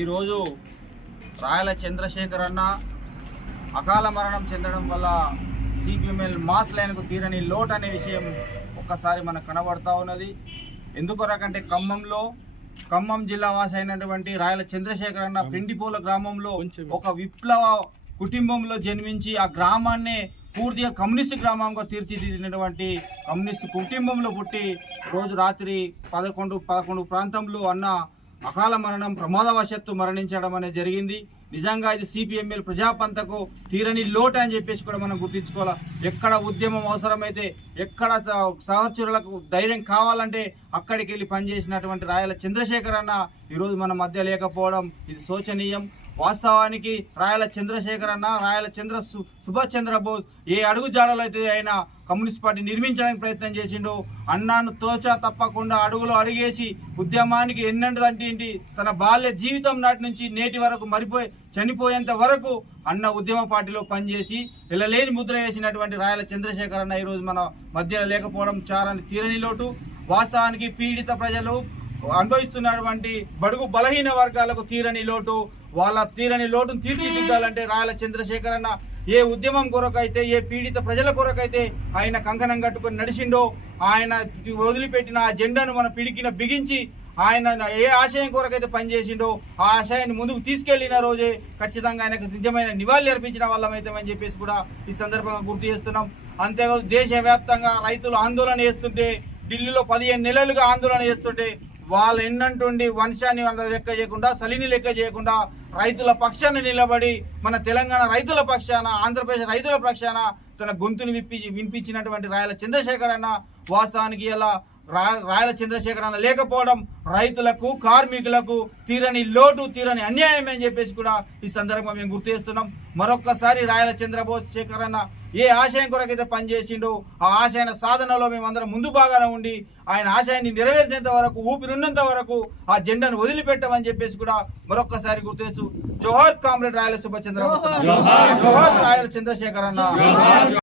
ఈరోజు రాయల చంద్రశేఖర్ అన్న అకాల మరణం చెందడం వల్ల సిపిఎంఎల్ మాస్ లైన్కు తీరని లోటు అనే విషయం ఒక్కసారి మనకు కనబడతా ఉన్నది. ఎందుకొరకంటే ఖమ్మం జిల్లా వాసి అయినటువంటి రాయల చంద్రశేఖర్ అన్న పిండిపోల గ్రామంలో ఒక విప్లవ కుటుంబంలో జన్మించి ఆ గ్రామాన్నే పూర్తిగా కమ్యూనిస్టు గ్రామంగా తీర్చిదిద్దినటువంటి కమ్యూనిస్టు కుటుంబంలో పుట్టి రోజు రాత్రి 11 ప్రాంతంలో అన్న అకాల మరణం ప్రమాదవశాత్తు మరణించడం అనేది జరిగింది. నిజంగా ఇది సిపిఎంఎల్ ప్రజాపంతకు తీరని లోటు అని చెప్పేసి కూడా మనం గుర్తించుకోవాలి. ఎక్కడ ఉద్యమం అవసరమైతే, ఎక్కడ సహచరులకు ధైర్యం కావాలంటే అక్కడికి వెళ్ళి పనిచేసినటువంటి రాయల చంద్రశేఖర్ అన్న ఈరోజు మన మధ్య లేకపోవడం ఇది శోచనీయం. వాస్తవానికి రాయల చంద్రశేఖర్ అన్న, రాయల సుభాష్ చంద్రబోస్ ఏ అడుగు జాడలు అయితే ఆయన కమ్యూనిస్ట్ పార్టీ నిర్మించడానికి ప్రయత్నం చేసిండో, అన్నాను తోచా తప్పకుండా అడుగులో అడిగేసి ఉద్యమానికి ఎన్నంటే తన బాల్య జీవితం నాటి నుంచి నేటి వరకు చనిపోయేంత వరకు అన్న ఉద్యమ పార్టీలో పనిచేసి వెళ్ళలేని ముద్ర వేసినటువంటి రాయల చంద్రశేఖర్ అన్న ఈరోజు మన మధ్యలో లేకపోవడం చారని తీరని లోటు. వాస్తవానికి పీడిత ప్రజలు అనుభవిస్తున్నటువంటి బడుగు బలహీన వర్గాలకు తీరని లోటు. వాళ్ళ తీరని లోటును తీర్చిదిద్దాలంటే రాయల చంద్రశేఖర్ అన్న ఏ ఉద్యమం కొరకైతే, ఏ పీడిత ప్రజల కొరకైతే ఆయన కంకణం కట్టుకొని నడిచిండో, ఆయన వదిలిపెట్టిన ఆ జెండాను మన పిడికిన బిగించి ఆయన ఏ ఆశయం కొరకైతే పనిచేసిండో ఆ ఆశయాన్ని ముందుకు తీసుకెళ్లిన రోజే ఖచ్చితంగా ఆయనకు నిజమైన నివాళి అర్పించిన వాళ్ళమైతామని చెప్పేసి కూడా ఈ సందర్భంగా గుర్తు చేస్తున్నాం. అంతేకాదు దేశవ్యాప్తంగా రైతులు ఆందోళన చేస్తుంటే, ఢిల్లీలో 15 నెలలుగా ఆందోళన చేస్తుంటే వాళ్ళు ఎన్నంటుండి వంశాన్ని లెక్క చేయకుండా, సలిని లెక్క చేయకుండా రైతుల పక్షాన నిలబడి మన తెలంగాణ రైతుల పక్షాన, ఆంధ్రప్రదేశ్ రైతుల పక్షాన తన గొంతును వినిపించినటువంటి రాయల చంద్రశేఖర్ అన్న వాస్తవానికి ఇలా రాయల చంద్రశేఖర్ అన్న లేకపోవడం రైతులకు, కార్మికులకు తీరని లోటు, తీరని అన్యాయం అని చెప్పేసి కూడా ఈ సందర్భంగా మేము గుర్తు చేస్తున్నాం. మరొక్కసారి రాయల చంద్రశేఖర్ అన్న ఏ ఆశయం కొరకైతే పనిచేసిండో ఆ ఆశయ సాధనలో మేమందరం ముందు బాగానే ఉండి ఆయన ఆశయాన్ని నెరవేర్చేంత వరకు, ఊపిరిన్నంత వరకు ఆ జెండాను వదిలిపెట్టమని చెప్పేసి కూడా మరొక్కసారి గుర్తు చేస్తూ జోహార్ కామ్రేడ్ రాయల సుభాష్ చంద్రబోస్, జోహార్ రాయల చంద్రశేఖర్ అన్న.